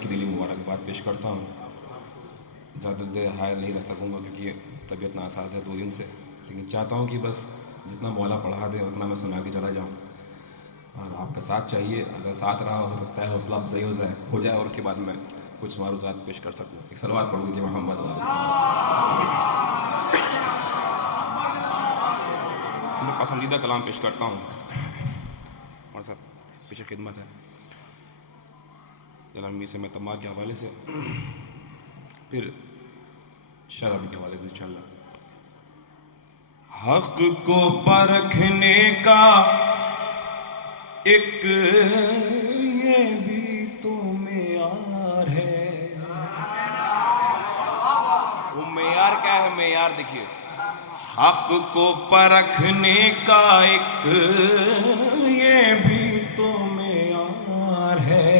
کی دلی مبارکباد پیش کرتا ہوں. زیادہ دیر حائل نہیں رہ سکوں گا کیونکہ طبیعت ناساز ہے 2 دن سے، لیکن چاہتا ہوں کہ بس جتنا مولا پڑھا دے اتنا میں سنا کے چلا جاؤں. اور آپ کا ساتھ چاہیے، اگر ساتھ رہا ہو سکتا ہے حوصلہ افزائی ہو جائے اور اس کے بعد میں کچھ معروضات پیش کر سکوں. ایک صلوات پڑھ لیجیے محمد والے. میں پسندیدہ کلام پیش کرتا ہوں اور سب پیچھے خدمت ہے جناب میر سے میں تمار کے حوالے سے، پھر شرابی کے حوالے سے انشاءاللہ. حق کو پرکھنے کا ایک یہ بھی تو معیار ہے. وہ معیار کیا ہے؟ معیار دیکھیے، حق کو پرکھنے کا ایک یہ بھی تو معیار ہے.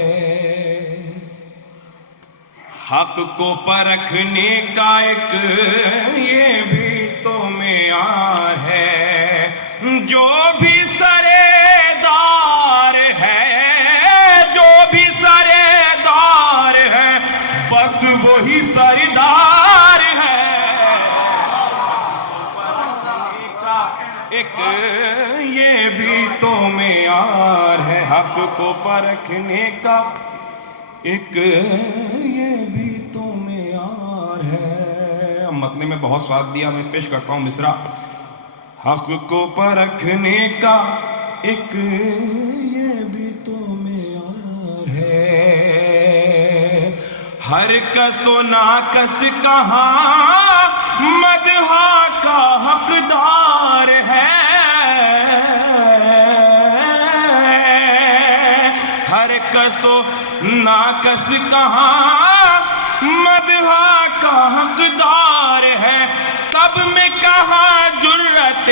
حق کو پرکھنے کا ایک یہ بھی تو معیار ہے. جو بھی سرےدار ہے، جو بھی سرےدار ہے، بس وہی سردار ہے. ایک یہ بھی تو معیار ہے. حق کو پرکھنے کا ایک یہ بھی تو معیار ہے. مطلب میں بہت سواد دیا، میں پیش کرتا ہوں مصرع. حق کو پرکھنے کا ایک یہ بھی تو معیار ہے. ہر کس و ناکس کہاں مدحا کا حقدار ہے. ہر کس و ناکس کہاں مدحا کا حقدار ہے. سب میں کہاں جرأت،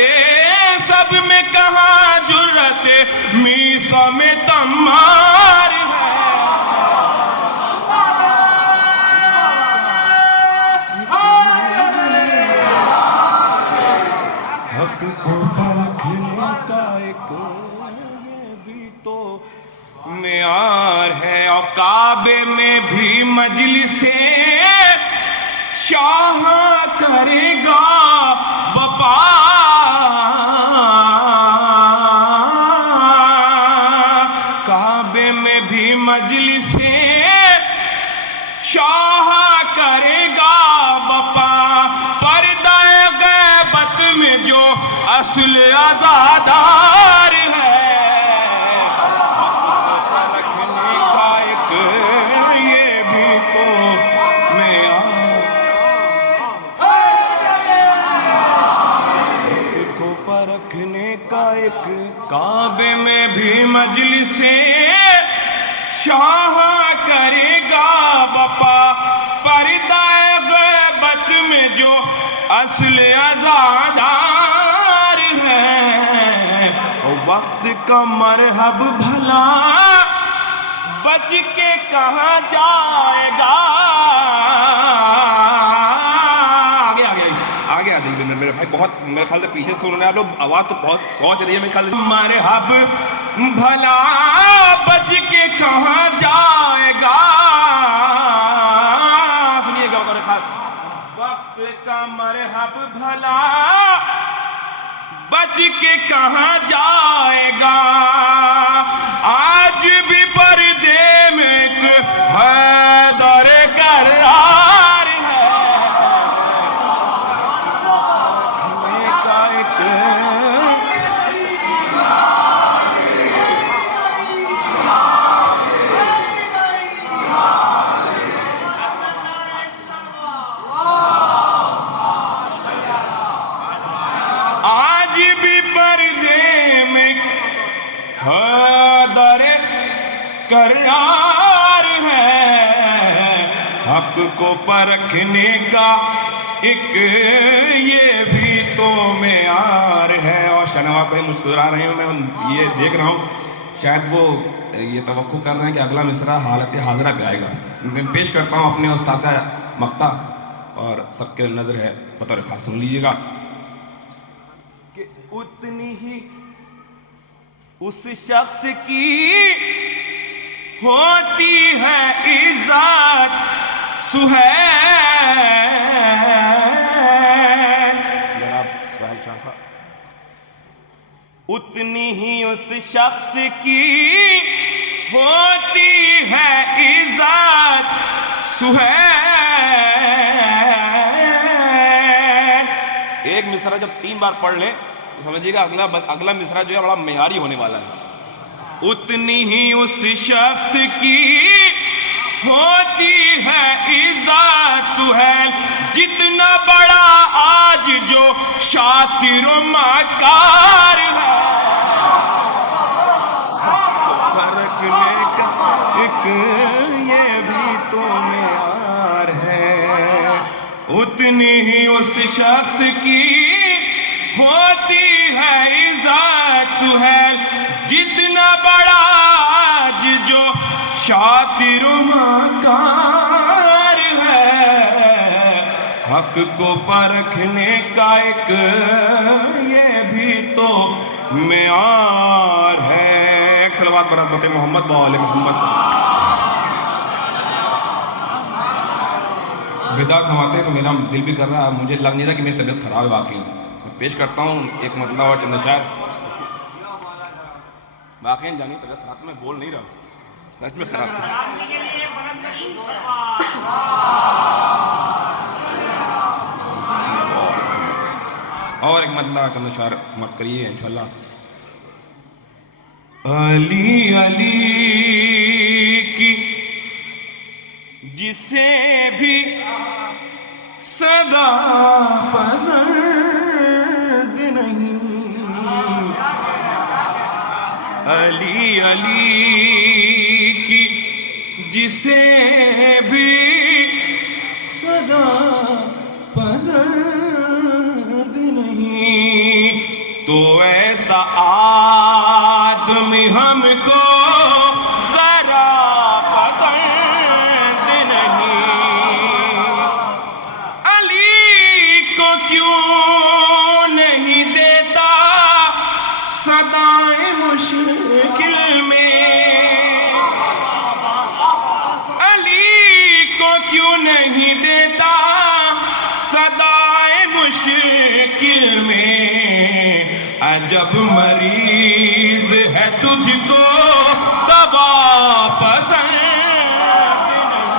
سب میں کہاں جرأت، میسا میں تمار ہے. حق کو پرکھنے کا ایک یہ بھی تو معیار ہے. اور کعبے میں بھی مجلس شاہ کرے گا بپا. کعبے میں بھی مجلس شاہ کرے گا بپا. پردہ غیبت میں جو اصل عزادار ہے. رکھنے کا ایک یہ بھی تو کو پرکھنے کا ایک. کعبے میں بھی مجلس شاہ کرے گا بپا. پردہ غیبت میں جو اصل عزادار ہے. وقت کا مرحب بھلا بچ کے کہاں جائے گا. آگے آ جائیے میرے بھائی، بہت میرے خیال سے پیچھے سے انہوں نے آپ لوگ آواز تو بہت پہنچ رہی ہے میرے خیال سے. مرحب بھلا بچ کے کہاں جائے گا. سنیے گا بطور خاص، وقت کا مرحب بھلا بچ کے کہاں جائے گا. آج بھی پردے میں ایک حیدر کرار ہے. آج بھی پردے میں حیدر کرار ہے. حق کو پرکھنے کا ایک یہ بھی تو معیار ہے. اور شنوا پہ مسکرا رہے ہیں، میں یہ دیکھ رہا ہوں شاید وہ یہ توقع کر رہے ہیں کہ اگلا مصرع حالت حاضرہ پہ آئے گا. میں پیش کرتا ہوں اپنے استاد مقطع اور سب کے نظر ہے بطور خاص سن لیجیے گا کہ اتنی ہی اس شخص کی ہوتی ہے عزت سہیل، جناب سہیل شاہ صاحب، اتنی ہی اس شخص کی ہوتی ہے عزت سہیل۔ ایک مصرع جب 3 بار پڑھ لیں تو سمجھیے گا اگلا مصرع جو ہے بڑا معیاری ہونے والا ہے۔ اتنی ہی اس شخص کی ہوتی ہے عزت سہیل، جتنا بڑا آج جو شاطر و مکار ہے، پرکھنے کا ایک یہ بھی تو معیار ہے۔ اتنی ہی اس شخص کی ہوتی ہے عزت سہیل، جتنا بڑا آج جو شاطر و مکار ہے، حق کو پرکھنے کا ایک یہ بھی تو معیار ہے۔ ایک صلوات برحمت محمد و آل محمد۔ بیدار سماتے ہیں تو میرا دل بھی کر رہا ہے، مجھے لگ نہیں رہا کہ میری طبیعت خراب ہے واقعی۔ پیش کرتا ہوں ایک مطلب اور چند اشعار۔ واقعی جانی طبیعت خراب، میں بول نہیں رہا ہوں، سچ میں خراب ہے۔ اور ایک مطلب چند اشعار سماعت کریے انشاءاللہ۔ علی علی کی جسے بھی صدا پسند نہیں، علی علی کی جسے بھی صدا پسند نہیں، تو ایسا آدمی ہم کو ذرا پسند نہیں۔ علی کو کیوں نہیں دیتا صدائیں مشکل میں، علی کو کیوں نہیں دیتا صدائیں مشکل میں، عجب مریض ہے تجھ کو دوا پسند نہیں،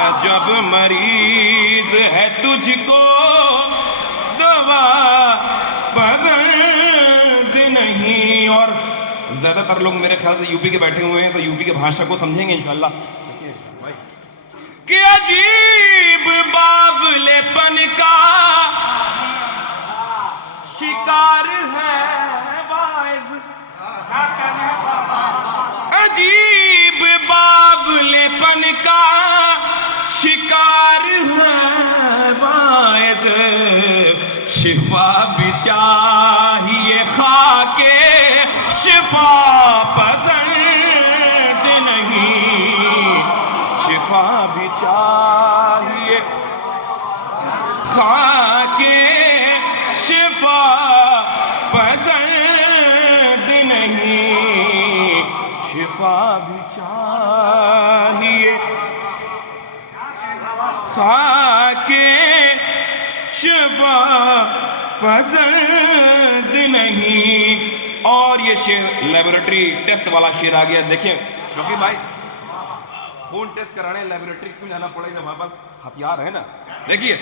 عجب مریض ہے تجھ کو دوا پسند نہیں۔ اور زیادہ تر لوگ میرے خیال سے یوپی کے بیٹھے ہوئے ہیں تو یوپی کے بھاشا کو سمجھیں گے انشاءاللہ۔ کہ عجیب باغلے پن کا شکار ہے واعظ، عجیب باغلے پن کا شکار ہے واعظ، شفا بھی چاہیے خاک شفا پسند نہیں، شفا بھی چاہیے خاک شفا پسند نہیں، شفا بھی چاہیے خاک شفا پسند نہیں۔ اور یہ شعر لیبورٹری ٹیسٹ والا شعر آ گیا، دیکھیں شوقی بھائی، خون ٹیسٹ کرانے لیبورٹری کیوں جانا پڑے جب ہمارے پاس ہتھیار ہے نا۔ دیکھیے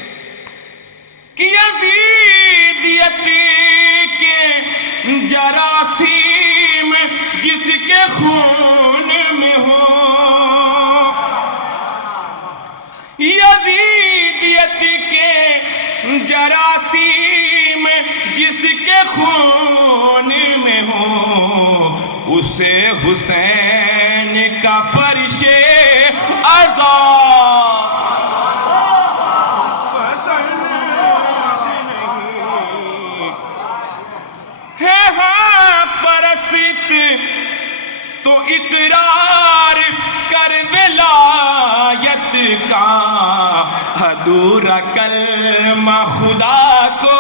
کہ یزیدیت کے جراثیم جس کے خون میں ہو، یزیدیت کے جراثیم جس کے خون میں ہو، اسے حسین کا فرش عزا پسند نہیں ہے۔ ہاں پرست تو اقرار کر ولایت کا، ادھورا کلمہ خدا کو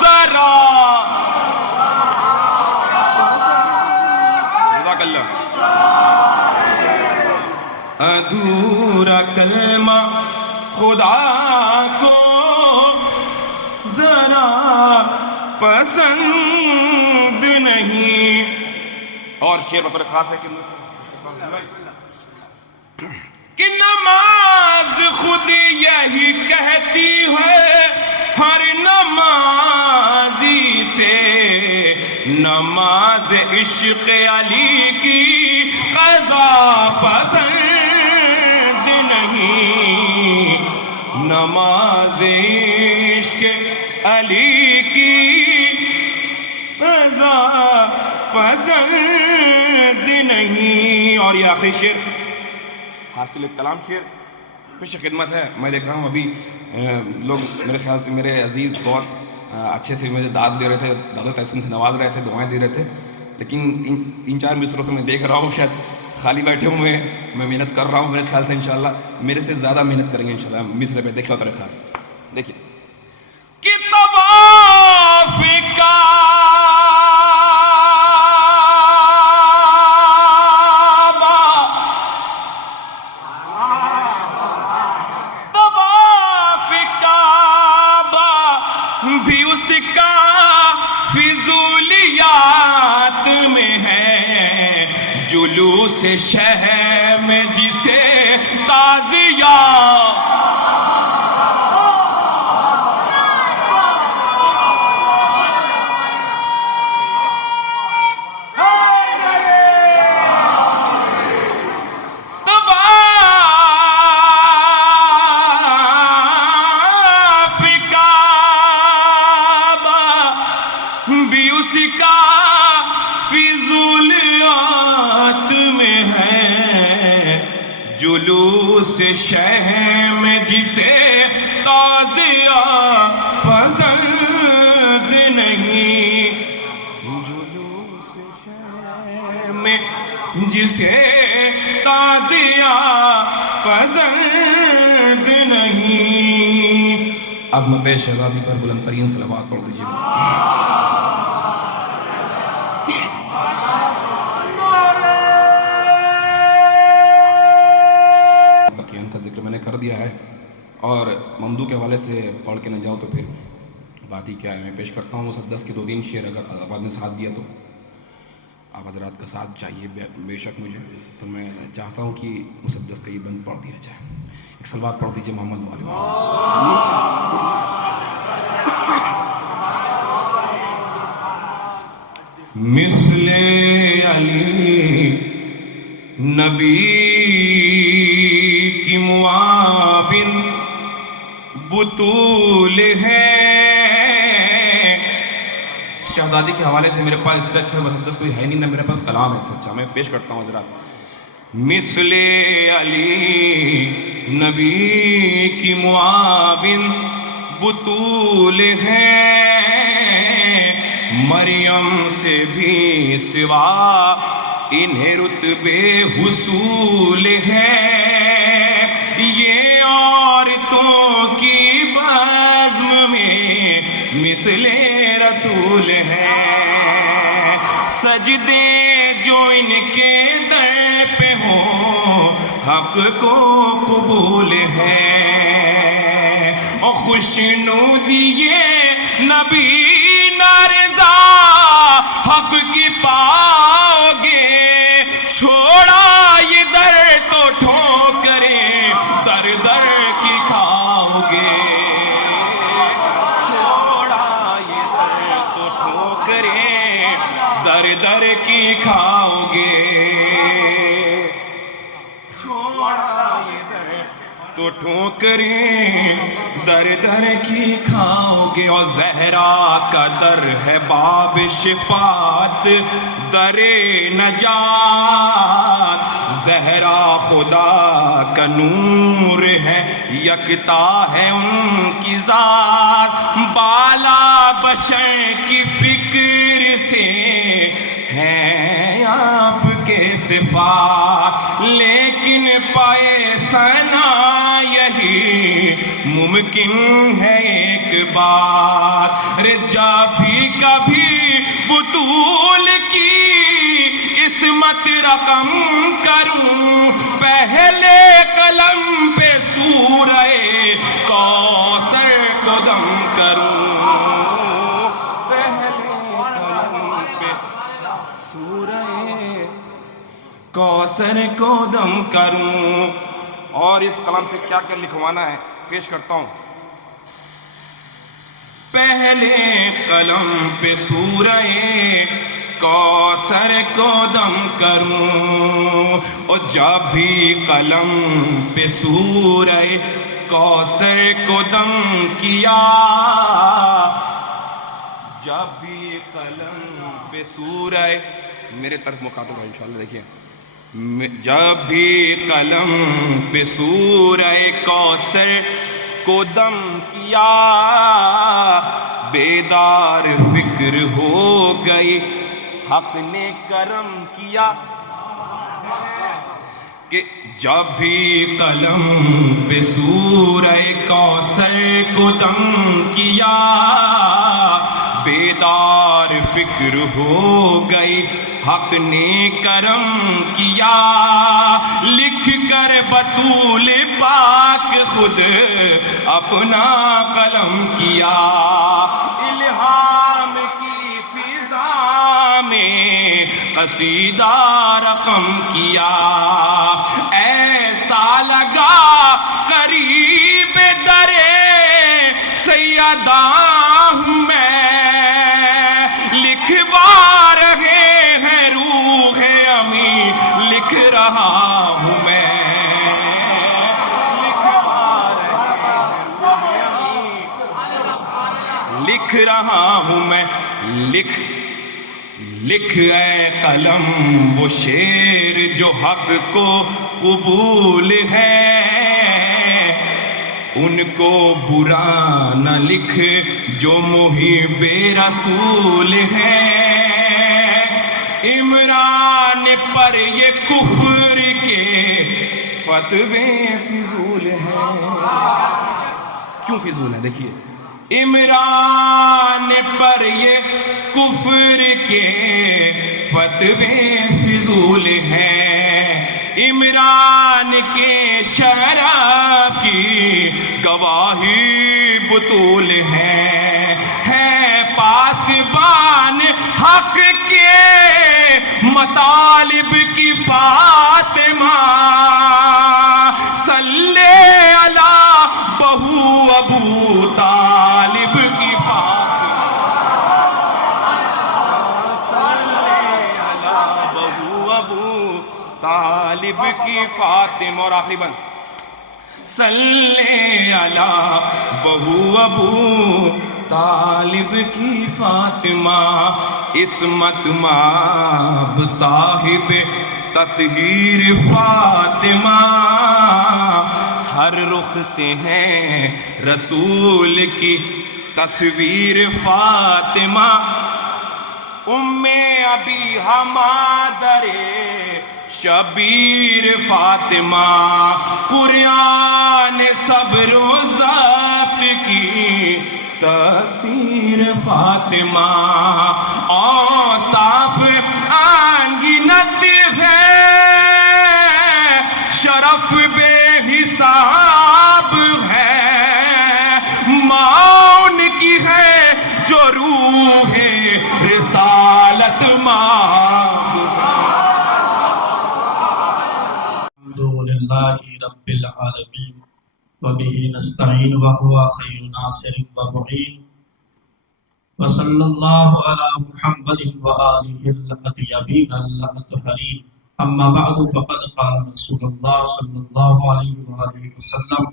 ذرا اللہ. ادھورا کلمہ خدا کو ذرا پسند نہیں. اور شعر بطور خاص ہے کہ نماز خود یہی کہتی ہے ہر نمازی سے، نماز عشق علی کی قضا پسند نہیں. نماز عشق علی کی قضا پسند نہیں. اور یہ آخری شعر حاصل کلام شعر پیش خدمت ہے. میں دیکھ رہا ہوں ابھی لوگ میرے خیال سے میرے عزیز بہت اچھے سے مجھے داد دے رہے تھے، داد و تحسن سے نواز رہے تھے، دعائیں دے رہے تھے. لیکن تین چار مصروں سے میں دیکھ رہا ہوں شاید خالی بیٹھے ہوئے ہیں. میں محنت کر رہا ہوں، میرے خیال سے انشاءاللہ میرے سے زیادہ محنت کریں گے انشاءاللہ. مصر پہ دیکھا طور خاص دیکھیے کہ طواف بھی اس کا فضولیات میں ہے، جلوس شہر میں جسے تازیہ بھی اس کا فضولیات میں ہے، جلوس شہر میں جسے تازیہ پسند نہیں. جلوس شہر میں جسے تازیہ پسند نہیں. عظمت شہزادی پر بلند ترین صلوات پڑھ دیجیے. کا ذکر میں نے کر دیا ہے اور ممدوح کے حوالے سے پڑھ کے نہ جاؤ تو پھر بات ہی کیا ہے. میں پیش کرتا ہوں مسدس کے 2-3 شعر. اگر آپ نے ساتھ دیا تو آپ حضرات کا ساتھ چاہیے بے شک مجھے، تو میں چاہتا ہوں کہ مسدس کا یہ بند پڑھ دیا جائے. ایک صلوات پڑھ دیجیے محمد والے. مثل علی نبی کی معاون بطول ہے. شہزادی کے حوالے سے میرے پاس اس سے اچھا محدث کوئی ہے نہیں، نہ میرے پاس کلام ہے اس سے اچھا. میں پیش کرتا ہوں حضرات. مثل علی نبی کی معاون بطول ہے، مریم سے بھی سوا انہیں رتبے حصول ہے. یہ عورتوں کی بزم میں مثل رسول ہے، سجدے جو ان کے در پہ ہوں حق کو قبول ہے. اور خوشنودی یہ نبی نارضا حق کی پاؤ گے، چھوڑا یہ در تو ٹھوکریں در در کی کھاؤ گے. چھوڑا یہ در تو ٹھوکریں در در کی کھاؤ گے. چھوڑا یہ در تو ٹھوکریں در در کی کھاؤ گے. اور زہرا کا در ہے باب شفاعت در نجات، زہرا خدا کا نور ہے یکتا ہے ان کی ذات. بالا بشر کی فکر سے ہے آپ کے صفات، لیکن پائے ثنا یہی ممکن ہے ایک بات. رجا بھی کبھی بطول کی اس اسمت رقم کروں پہلے قلم پہ سورہ کوثر کو دم کروں، پہلے قلم پہ سورہ کوثر کو دم کروں. اور اس قلم سے کیا کیا لکھوانا ہے پیش کرتا ہوں. پہلے قلم پہ سورہ کوثر کو دم کروں، اور جب بھی قلم پہ سورہ کوثر کو دم کیا، جب بھی قلم پہ سورہ، میرے طرف مخاطب ہے انشاءاللہ دیکھیے، جب بھی قلم پہ سورہ کوثر کو دم کیا، بیدار فکر ہو گئی حق نے کرم کیا. کہ جب بھی قلم پہ سورہ کوثر کو دم کیا، بیدار فکر ہو گئی حق نے کرم کیا. لکھ کر بطول پاک خود اپنا قلم کیا، الہام کی فضا میں قصیدہ رقم کیا. ایسا لگا قریب درے سیدہ ہوں میں، لکھوا رہے ہیں روح امی، لکھ رہا ہوں میں، لکھوا رہے ہیں لکھ رہا ہوں میں. لکھ اے قلم وہ شعر جو حق کو قبول ہے، ان کو برا نہ لکھ جو محب رسول ہے. عمران پر یہ کفر کے فتوے فضول ہیں. کیوں فضول ہے دیکھیے، عمران پر یہ کفر کے فتوے فضول ہیں. عمران کے شرف کی گواہی بطول ہے پاسبان حق کے مطالب کی فاطمہ، صلی علی بہو ابو طالب کی فاطمہ، صلی علی بہو ابو طالب کی فاطمہ. اور آخری بند، صلی علی بہو ابو طالب کی فاطمہ. عصمت مآب صاحب تطہیر فاطمہ، ہر رخ سے ہے رسول کی تصویر فاطمہ. ام ابی مادر شبیر فاطمہ، قرآن صبر و ضبط کی تفسیر فاطمہ. اوصاف آنگنت ہے، شرف بے حساب ہے، ماں ان کی ہے جو روح رسالت مانگ ہے. الحمدللہ رب العالمین وبہ نستعین وہو خیر ناصر ومعین وصلی اللہ علی محمد وآلہ الاطیبین الاطہرین. اما بعد فقد قال رسول اللہ صلی اللہ علیہ وآلہ وسلم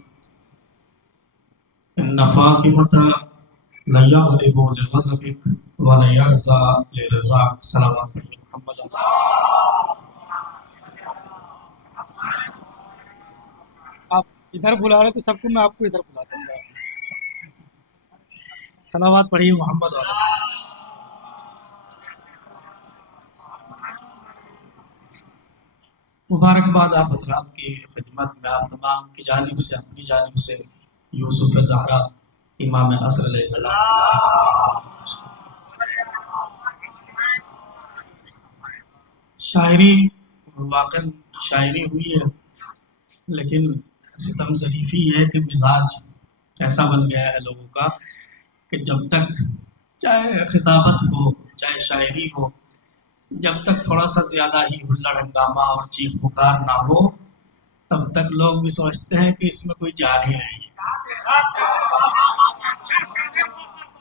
ان فاطمة لیغضب لغضبک ولیرضى لرضاک. صلوات پر محمد. آپ ادھر بلا رہے تو سب کو میں آپ کو ادھر بلا دوں گا. صلوات پڑھیے محمد علیہ. مبارکباد آپ حضرات کی خدمت میں آپ تمام کی جانب سے، اپنی جانب سے یوسف زہرا امام عصر علیہ السلام شاعری واقع شاعری ہوئی ہے، لیکن ستم ظریفی ہے کہ مزاج ایسا بن گیا ہے لوگوں کا کہ جب تک چاہے خطابت ہو چاہے شاعری ہو، جب تک تھوڑا سا زیادہ ہی ہلڑ ہنگامہ اور چیخ پکار نہ ہو تب تک لوگ بھی سوچتے ہیں کہ اس میں کوئی جان ہی نہیں ہے۔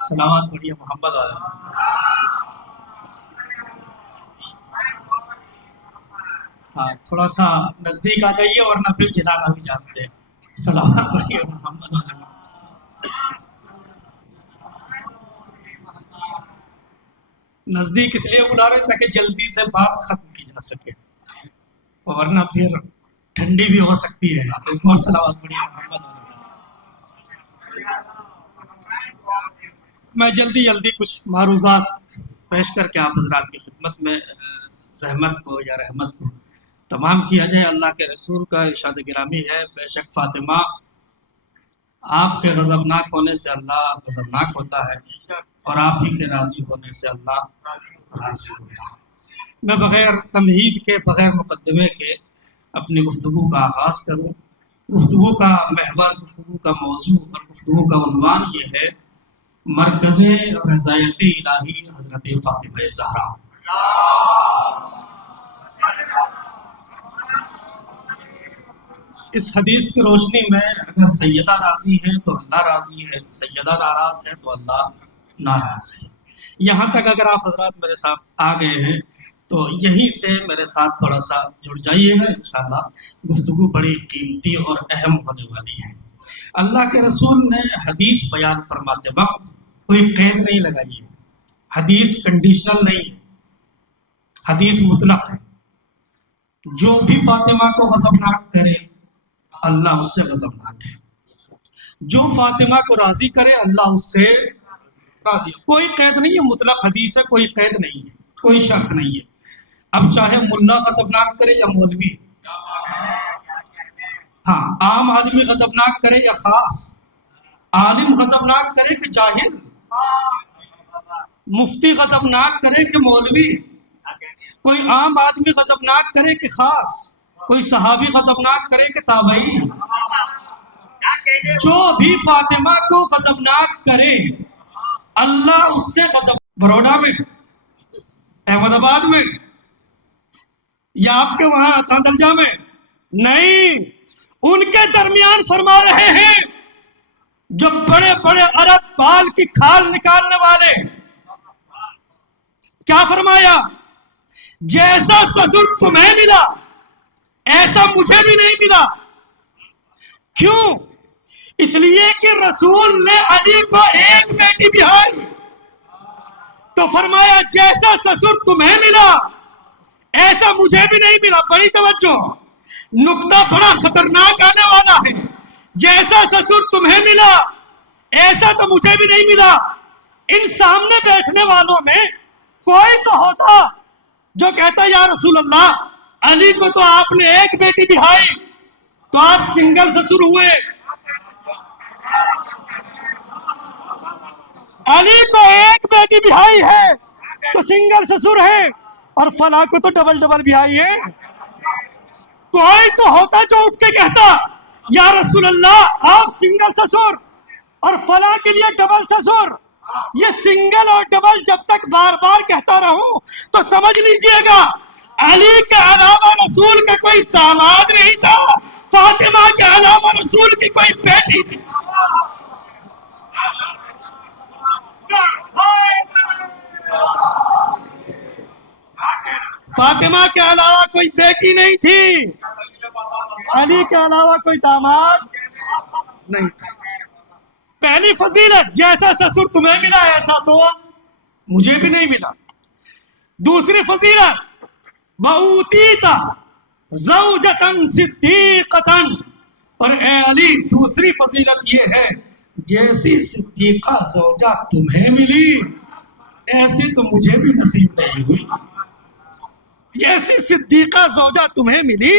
سلامات پڑھیے محمد علیہ۔ ہاں تھوڑا سا نزدیک آ جائیے ورنہ پھر جلانا بھی جانتے ہیں۔ سلامات پڑھیے محمد علیہ۔ نزدیک اس لیے بلا رہے ہیں تاکہ جلدی سے بات ختم کی جا سکے، ورنہ پھر ٹھنڈی بھی ہو سکتی ہے۔ ایک اور صلوات پڑھیے محمد علیہ۔ میں جلدی کچھ معروضات پیش کر کے آپ حضرات کی خدمت میں زحمت کو یا رحمت کو تمام کیا جائے۔ اللہ کے رسول کا ارشاد گرامی ہے، بے شک فاطمہ آپ کے غضبناک ہونے سے اللہ غضبناک ہوتا ہے اور آپ ہی کے راضی ہونے سے اللہ راضی ہوتا ہے۔ میں بغیر تمہید کے بغیر مقدمے کے اپنی گفتگو کا آغاز کروں۔ گفتگو کا محور، گفتگو کا موضوع اور گفتگو کا عنوان یہ ہے، مرکز رضایت الہی حضرت فاطمہ زہرا۔ اس حدیث کی روشنی میں اگر سیدہ راضی ہے تو اللہ راضی ہے، سیدہ ناراض ہے تو اللہ ناراض ہے۔ یہاں تک اگر آپ حضرات میرے ساتھ آ گئے ہیں تو یہیں سے میرے ساتھ تھوڑا سا جڑ جائیے گا، انشاءاللہ گفتگو بڑی قیمتی اور اہم ہونے والی ہے۔ اللہ کے رسول نے حدیث بیان فرماتے وقت کوئی قید نہیں لگائی ہے، حدیث کنڈیشنل نہیں ہے، حدیث مطلق ہے۔ جو بھی فاطمہ کو غضبناک کرے اللہ اس سے غضبناک ہے، جو فاطمہ کو راضی کرے اللہ اس سے راضی ہے۔ کوئی قید نہیں ہے، مطلق حدیث ہے، کوئی قید نہیں ہے، کوئی شرط نہیں ہے۔ اب چاہے ملا غضبناک کرے یا مولوی، ہاں عام آدمی غضبناک کرے یا خاص، عالم غضبناک کرے کہ جاہل، مفتی غضبناک کرے کہ مولوی، کوئی عام آدمی غضبناک کرے کہ خاص، کوئی صحابی غضبناک کرے کہ تابعی، جو بھی فاطمہ کو غضبناک کرے اللہ اس سے غضب۔ بروڈا میں، احمد آباد میں یا آپ کے وہاں تاندلجا میں نہیں، ان کے درمیان فرما رہے ہیں جو بڑے بڑے عرب بال کی کھال نکالنے والے۔ کیا فرمایا؟ جیسا سسر تمہیں ملا ایسا مجھے بھی نہیں ملا۔ کیوں؟ اس لیے کہ رسول نے علی کو ایک بیٹی بہائی تو فرمایا جیسا سسر تمہیں ملا ایسا مجھے بھی نہیں ملا۔ بڑی توجہ، نقطہ بڑا خطرناک آنے والا ہے۔ جیسا سسر تمہیں ملا ایسا تو مجھے بھی نہیں ملا۔ ان سامنے بیٹھنے والوں میں کوئی تو ہوتا جو کہتا یا رسول اللہ علی کو تو آپ نے ایک بیٹی بہائی تو آپ سنگل سسر ہوئے، علی کو ایک بیٹی بہائی ہے تو سنگل سسر ہے اور فلاں کو تو ڈبل بہائی ہے۔ کوئی تو ہوتا جو اٹھ کے کہتا یا رسول اللہ آپ سنگل سسر اور فلاں کے لیے ڈبل سسر۔ یہ سنگل اور ڈبل جب تک بار بار کہتا رہوں تو سمجھ لیجئے گا علی کے علاوہ رسول کا کوئی داماد نہیں تھا، فاطمہ کے علاوہ رسول کی کوئی بیٹی نہیں تھی۔ فاطمہ کے علاوہ کوئی بیٹی نہیں تھی، علی کے علاوہ کوئی داماد نہیں تھا۔ پہلی فضیلت، جیسا سسر تمہیں ملا ایسا تو مجھے بھی نہیں ملا۔ دوسری فضیلت، وَأُوتِيتَ زَوْجَةً صِدِّيقَةً، اور اے علی دوسری فضیلت یہ ہے جیسی صدیقہ زوجہ تمہیں ملی ایسی تو مجھے بھی نصیب نہیں ہوئی۔ جیسی صدیقہ زوجہ تمہیں ملی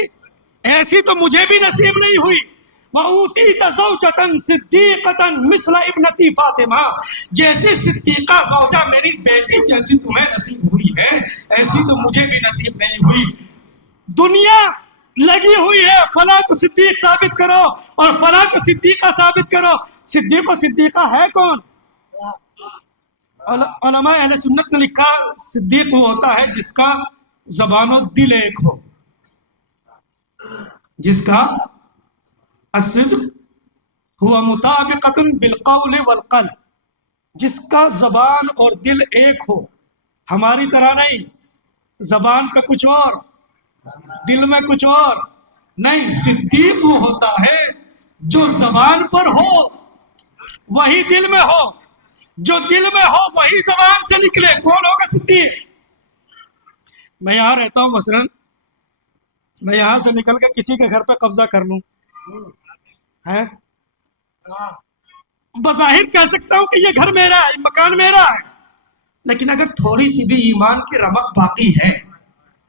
ایسی تو مجھے بھی نصیب نہیں ہوئی۔ وَأُوتِيتَ زَوْجَةً صِدِّيقَةً مِثْلَ ابْنَتِي فاطمہ، جیسے صدیقہ زوجہ میری بیٹی جیسی تمہیں نصیب ہوئی ہے ایسی تو مجھے بھی نصیب نہیں ہوئی۔ دنیا لگی ہوئی ہے فلاں کو صدیق ثابت کرو اور فلاں کو صدیقہ ثابت کرو۔ صدیق و صدیقہ ہے کون؟ علماء اہل سنت نے لکھا صدیق وہ ہوتا ہے جس کا زبان و دل ایک ہو، جس کا الصدق ہوا مطابقۃ بالقول والقلب، جس کا زبان اور دل ایک ہو، ہماری طرح نہیں زبان کا کچھ اور دل میں کچھ اور نہیں۔ صدیق وہ ہوتا ہے جو زبان پر ہو وہی دل میں ہو، جو دل میں ہو وہی زبان سے نکلے۔ کون ہوگا صدیق؟ میں یہاں رہتا ہوں، مثلا میں یہاں سے نکل کے کسی کے گھر پہ قبضہ کر لوں، ہے بظاہر کہہ سکتا ہوں کہ یہ گھر میرا ہے، مکان میرا ہے، لیکن اگر تھوڑی سی بھی ایمان کی رمق باقی ہے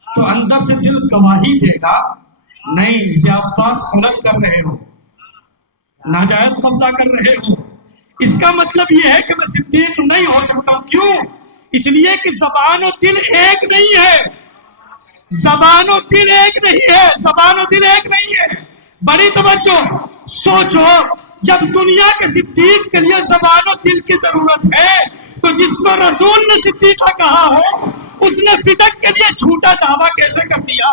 تو اندر سے دل گواہی دے گا نہیں ضیافتہ خلل کر رہے ہو، ناجائز قبضہ کر رہے ہو۔ اس کا مطلب یہ ہے کہ میں صدیق نہیں ہو سکتا ہوں۔ کیوں؟ اس لیے کہ زبان و دل ایک نہیں ہے، زبان و دل ایک نہیں ہے، زبان و دل ایک نہیں ہے۔ بڑی توجہ، سوچو جب دنیا کے صدیق کے لیے زبان و دل کی ضرورت ہے تو جس کو رسول نے صدیقہ کہا ہو اس نے فدق کے لیے جھوٹا دعویٰ کیسے کر دیا؟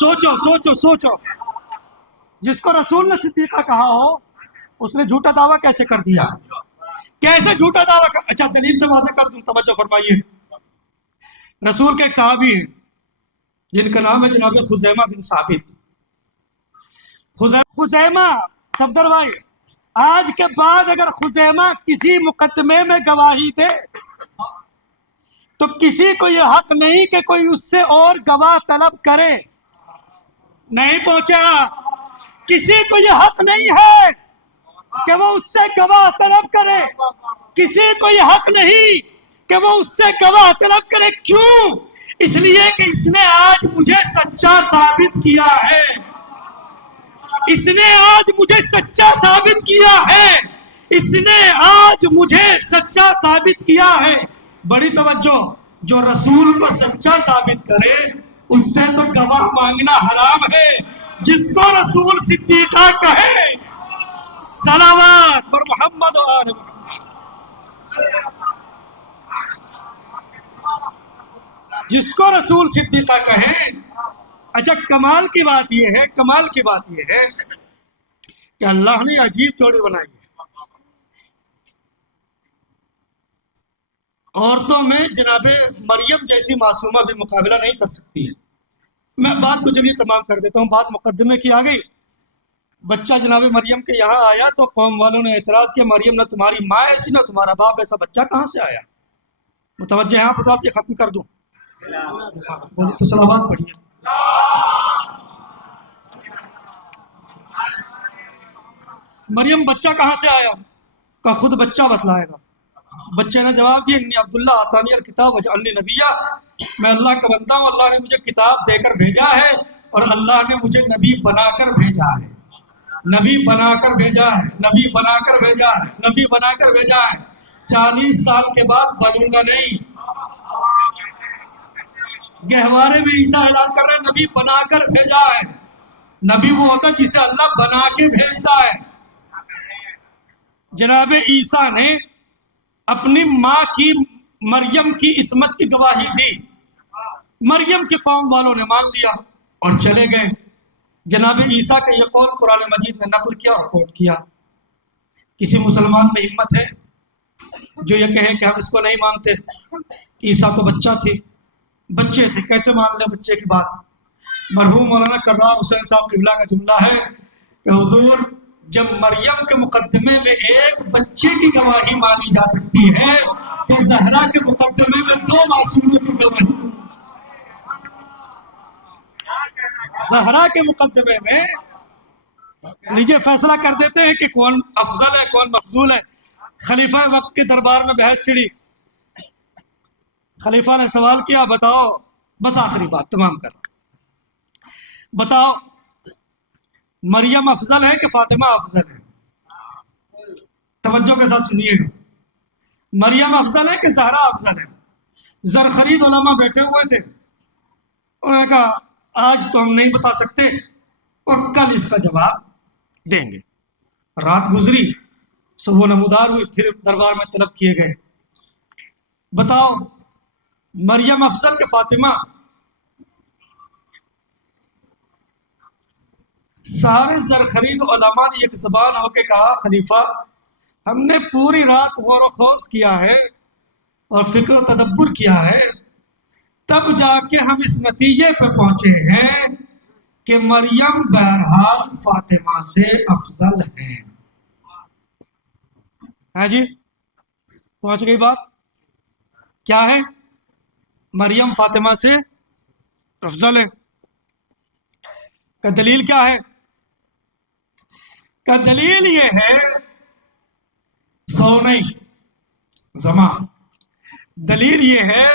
سوچو سوچو سوچو، جس کو رسول نے صدیقہ کہا ہو اس نے جھوٹا دعویٰ کیسے کر دیا؟ کیسے جھوٹا دعویٰ کر؟ اچھا دلیل سے واضح کر دوں، توجہ فرمائیے۔ رسول کے ایک صحابی ہیں جن کا نام ہے جناب خزیمہ بن ثابت۔ خزیمہ صفدر بھائی، آج کے بعد اگر خزیمہ کسی مقدمے میں گواہی دے تو کسی کو یہ حق نہیں کہ کوئی اس سے اور گواہ طلب کرے۔ نہیں پہنچا؟ کسی کو یہ حق نہیں ہے کہ وہ اس سے گواہ طلب کرے، کسی کو یہ حق نہیں کہ وہ اس سے گواہ طلب کرے۔ کیوں؟ اس لیے کہ اس نے آج مجھے سچا ثابت کیا ہے، اس نے آج مجھے سچا ثابت کیا ہے، اس نے آج مجھے سچا ثابت کیا ہے۔ بڑی توجہ، جو رسول کو سچا ثابت کرے اس سے تو گواہ مانگنا حرام ہے۔ جس کو رسول صدیقہ کہے، صلوات پر محمد و آل محمد، جس کو رسول صدیقہ کہے۔ اچھا کمال کی بات یہ ہے، کمال کی بات یہ ہے کہ اللہ نے عجیب جوڑی بنائی ہے۔ عورتوں میں جناب مریم جیسی معصومہ بھی مقابلہ نہیں کر سکتی ہے۔ میں بات کو چلیے تمام کر دیتا ہوں، بات مقدمے کی آ گئی۔ بچہ جناب مریم کے یہاں آیا تو قوم والوں نے اعتراض کیا، مریم نہ تمہاری ماں ایسی نہ تمہارا باپ ایسا، بچہ کہاں سے آیا؟ متوجہ یہاں پر ذات یہ ختم کر دوں، بولی تو صلوات پڑھیے۔ مریم بچہ کہاں سے آیا؟ کہ خود بچہ بتلائے گا۔ بچے نے جواب دیا انی عبداللہ آتانی الکتاب وجعلنی نبیہ، میں اللہ کا بندہ ہوں، اللہ نے مجھے کتاب دے کر بھیجا ہے اور اللہ نے مجھے نبی بنا کر بھیجا ہے، نبی بنا کر بھیجا ہے، نبی بنا کر بھیجا ہے، نبی بنا کر بھیجا ہے۔ 40 سال کے بعد بنوں گا نہیں۔ گہوارے میں عیسیٰ اعلان کر رہے ہیں نبی بنا کر بھیجا ہے۔ نبی وہ ہوتا ہے جسے اللہ بنا کے بھیجتا ہے۔ جناب عیسیٰ نے اپنی ماں کی مریم کی عصمت کی گواہی دی، مریم کے قوم والوں نے مان لیا اور چلے گئے۔ جناب عیسیٰ کا یہ قول قرآن مجید نے نقل کیا اور کوٹ کیا۔ کسی مسلمان میں ہمت ہے جو یہ کہے کہ ہم اس کو نہیں مانتے؟ عیسیٰ تو بچہ تھے، بچے تھے، کیسے مان لیں بچے کی بات؟ مرحوم مولانا کرار حسین صاحب قبلہ کا جملہ ہے کہ حضور جب مریم کے مقدمے میں ایک بچے کی گواہی مانی جا سکتی ہے تو زہرا کے مقدمے میں 2 معصوموں کی گواہی، زہرا کے مقدمے میں لیجیے فیصلہ کر دیتے ہیں کہ کون افضل ہے کون مفضول ہے۔ خلیفہ وقت کے دربار میں بحث چھڑی، خلیفہ نے سوال کیا بتاؤ، بس آخری بات تمام کر، بتاؤ مریم افضل ہے کہ فاطمہ افضل ہے؟ توجہ کے ساتھ سنیے گا. مریم افضل ہے کہ زہرا افضل ہے؟ زرخرید علماء بیٹھے ہوئے تھے، انہوں نے کہا آج تو ہم نہیں بتا سکتے اور کل اس کا جواب دیں گے. رات گزری، صبح نمودار ہوئی، پھر دربار میں طلب کیے گئے. بتاؤ مریم افضل کے فاطمہ؟ سارے زرخرید علماء نے ایک زبان ہو کے کہا خلیفہ ہم نے پوری رات غور و خوض کیا ہے اور فکر و تدبر کیا ہے، تب جا کے ہم اس نتیجے پہ پہنچے ہیں کہ مریم بہرحال فاطمہ سے افضل ہیں. ہاں جی پہنچ گئی بات. کیا ہے؟ مریم فاطمہ سے افضل ہے. کا دلیل کیا ہے؟ کا دلیل یہ ہے، سو نہیں زمان، دلیل یہ ہے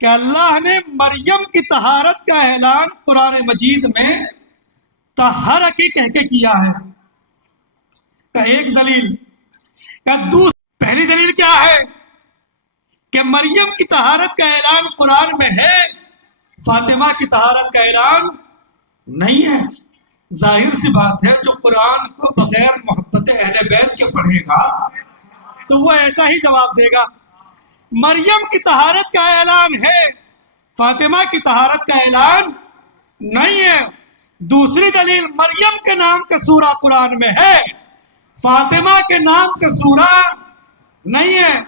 کہ اللہ نے مریم کی طہارت کا اعلان قرآن مجید میں طہرکی کہہ کے کیا ہے. کا ایک دلیل. کا پہلی دلیل کیا ہے کہ مریم کی طہارت کا اعلان قرآن میں ہے، فاطمہ کی طہارت کا اعلان نہیں ہے. ظاہر سی بات ہے جو قرآن کو بغیر محبت اہل بیت کے پڑھے گا تو وہ ایسا ہی جواب دے گا. مریم کی طہارت کا اعلان ہے، فاطمہ کی طہارت کا اعلان نہیں ہے. دوسری دلیل، مریم کے نام کا سورہ قرآن میں ہے، فاطمہ کے نام کا سورہ نہیں ہے.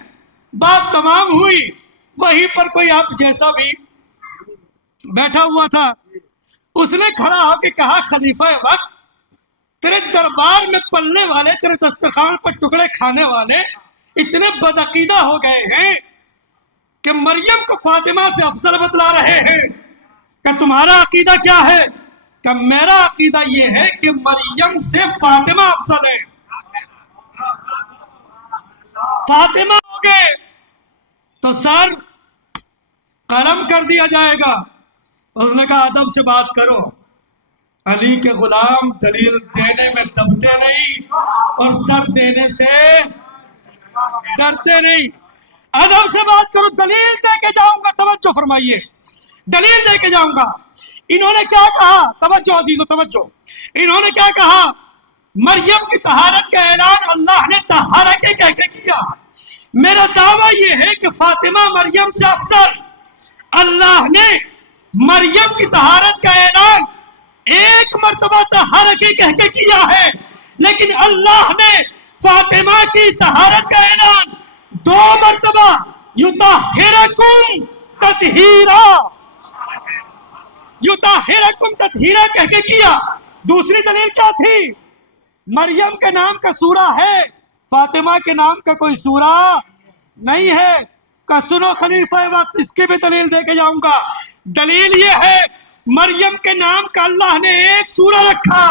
بات تمام ہوئی. وہیں پر کوئی آپ جیسا بھی بیٹھا ہوا تھا، اس نے کھڑا ہو کے کہا خلیفہ وقت تیرے دربار میں پلنے والے، تیرے دسترخوان پر ٹکڑے کھانے والے اتنے بدعقیدہ ہو گئے ہیں کہ مریم کو فاطمہ سے افضل بتلا رہے ہیں. کہ تمہارا عقیدہ کیا ہے؟ کہ میرا عقیدہ یہ ہے کہ مریم سے فاطمہ افضل ہے. فاطمہ ہو گئے تو سر قلم کر دیا جائے گا. اس نے کہا ادب سے بات کرو، علی کے غلام دلیل دینے میں دبتے نہیں اور سر دینے سے ڈرتے نہیں. ادب سے بات کرو، دلیل دے کے جاؤں گا. توجہ فرمائیے، دلیل دے کے جاؤں گا. انہوں نے کیا کہا؟ توجہ عزیزو توجہ. انہوں نے کیا کہا؟ مریم کی طہارت کا اعلان اللہ نے طہارت کہہ کے کیا. میرا دعویٰ یہ ہے کہ فاطمہ مریم سے افضل. اللہ نے مریم کی طہارت کا اعلان ایک مرتبہ طہارت کہہ کے کیا ہے، لیکن اللہ نے فاطمہ کی طہارت کا اعلان 2 مرتبہ یطہرکم تطہیرا، یطہرکم تطہیرا کہہ کے کیا. دوسری دلیل کیا تھی؟ مریم کے نام کا سورہ ہے، فاطمہ کے نام کا کوئی سورہ نہیں ہے. کہ سنو خلیفہ وقت اس کی بھی دلیل دے کے جاؤں گا. دلیل یہ ہے مریم کے نام کا اللہ نے ایک سورہ رکھا،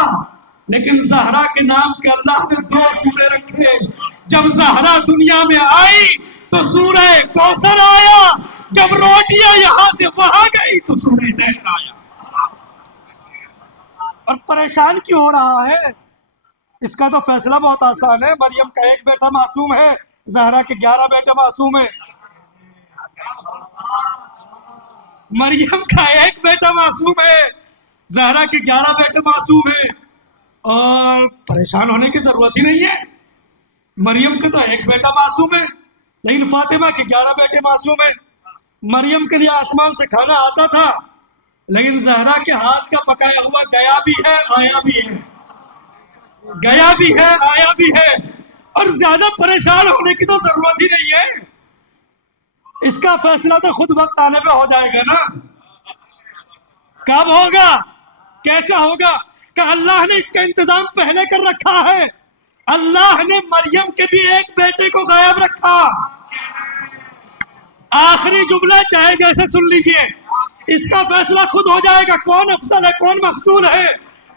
لیکن زہرا کے نام کے اللہ نے 2 سورے رکھے. جب زہرا دنیا میں آئی تو سورہ کوثر آیا، جب روٹیاں یہاں سے وہاں گئی تو سورہ دہر آیا. اور پریشان کیوں ہو رہا ہے؟ اس کا تو فیصلہ بہت آسان ہے. مریم کا ایک بیٹا معصوم ہے، زہرا کے 11 بیٹے معصوم ہیں. مریم کا ایک بیٹا معصوم ہے، زہرا کے 11 بیٹے معصوم ہیں. اور پریشان ہونے کی ضرورت ہی نہیں ہے. مریم کے تو ایک بیٹا معصوم ہے، لیکن فاطمہ کے 11 بیٹے معصوم ہیں. مریم کے لیے آسمان سے کھانا آتا تھا، لیکن زہرا کے ہاتھ کا پکایا ہوا گیا بھی ہے آیا بھی ہے، گیا بھی ہے آیا بھی ہے. اور زیادہ پریشان ہونے کی تو ضرورت ہی نہیں ہے. اس کا فیصلہ تو خود وقت آنے پہ ہو جائے گا نا. کب ہوگا؟ کیسا ہوگا؟ کہ اللہ نے اس کا انتظام پہلے کر رکھا ہے. اللہ نے مریم کے بھی ایک بیٹے کو غائب رکھا. آخری جملہ چاہے جیسے سن لیجئے، اس کا فیصلہ خود ہو جائے گا کون افضل ہے کون مفضول ہے.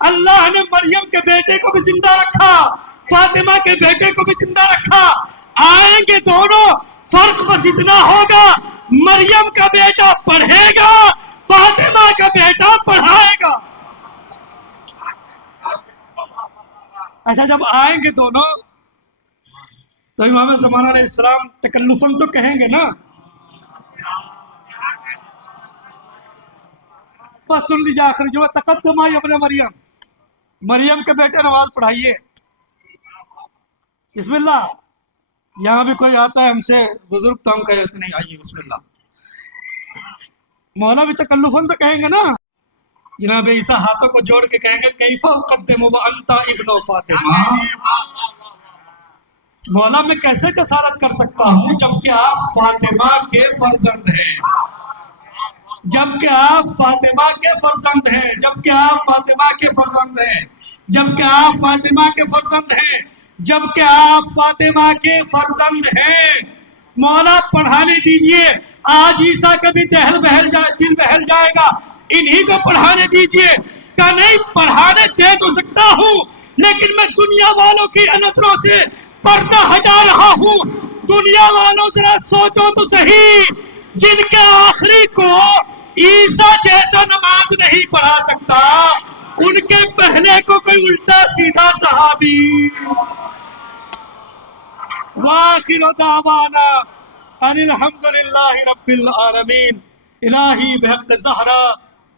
اللہ نے مریم کے بیٹے کو بھی زندہ رکھا، فاطمہ کے بیٹے کو بھی زندہ رکھا. آئیں گے دونوں، فرق بس اتنا ہوگا، مریم کا بیٹا پڑھے گا، فاطمہ کا بیٹا پڑھائے گا. اچھا جب آئیں گے دونوں تو امام زمان علیہ السلام تکلفاً تو کہیں گے نا، بس سن لیجیے آخر جو تقدم آئی اپنے مریم کے بیٹے نماز پڑھائیے. بسم اللہ. یہاں بھی کوئی آتا ہے ہم سے بزرگ تو ہم کہتے نہیں، آئیے بسم اللہ. مولا بھی تکلفاً تو کہیں گے نا. جناب عیسیٰ ہاتھوں کو جوڑ کے کہیں گے کیف اقدم وانت ابن فاطمہ. مولا میں کیسے جسارت کر سکتا ہوں جبکہ آپ فاطمہ کے فرزند ہیں، جبکہ آپ فاطمہ کے فرزند ہیں، جبکہ آپ فاطمہ کے فرزند ہیں، جبکہ آپ فاطمہ کے فرزند ہیں، جبکہ آپ فاطمہ کے فرزند ہیں. مولا پڑھانے دیجئے. آج عیسیٰ کا بھی دل بہل جائے گا، انہی کو پڑھانے دیجئے. کہ نہیں پڑھانے دے تو سکتا ہوں لیکن میں دنیا والوں کی نظروں سے پردہ ہٹا رہا ہوں. دنیا والوں ذرا سوچو تو صحیح، جن کے آخری کو عیسیٰ جیسا نماز نہیں پڑھا سکتا، ان کے پہلے کو کوئی الٹا سیدھا صحابی. وآخر دعوانا ان الحمدللہ رب العالمین. الہی بحق زہرا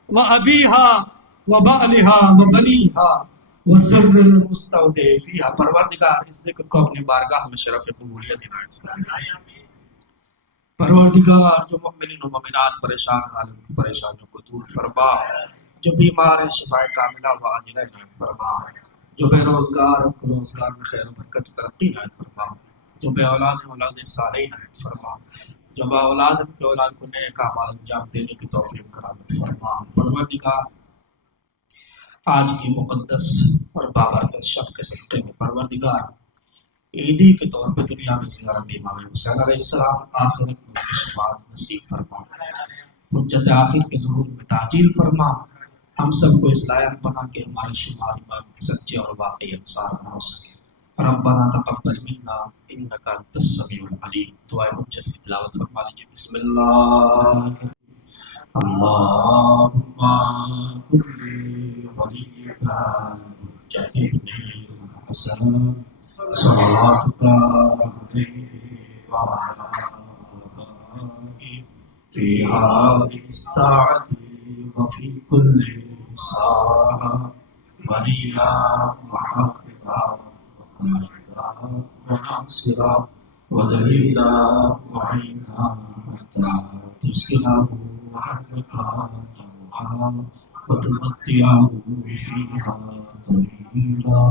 و ابیہا و بعلہا و بنیہا وزر المستودع فیہا. پروردگار اس ذکر کو اپنی بارگاہ میں شرف قبولیت عنایت فرما. پروردگار جو مؤمنین و مؤمنات پریشان حال ان کی پریشانیوں کو دور فرما، جو بیمار ہیں شفاء کاملہ و عاجلہ عنایت فرما، جو بے روزگار ان کو روزگار میں خیر و برکت و ترقی عنایت فرما، جو بے اولاد ہیں اولاد صالح عنایت فرما، جو با اولاد ہیں اپنے اولاد کو نیک اعمال انجام دینے کی توفیق کرامت فرما. پروردگار آج کی مقدس اور بابرکت شب کے صدقے میں پروردگار عیدی کے طور پہ دنیا میں زیارت امام حسین علیہ السلام، آخرت میں ان کی شفاعت نصیب فرما، حجت آخر کے ظہور میں تعجیل فرما. ہم سب کو اس لائق بنا کہ ہمارے شمار امام کے سچے اور واقعی انصار نہ ہو سکے. ربنا تقبل منا انک انت السمیع العلیم. دعائے حجت کی تلاوت فرما لیجیے. بسم اللہ. اللہم کل ولیک حجت ابن الحسن صلواتک علیہ وعلی آبائہ فی هذه الساعة وفی کل ساعة ولیا وحافظا وقائدا وناصرا ودلیلا وعینا حتی تسکنه وحرکا توحا وتمتعه فیہا طویلا.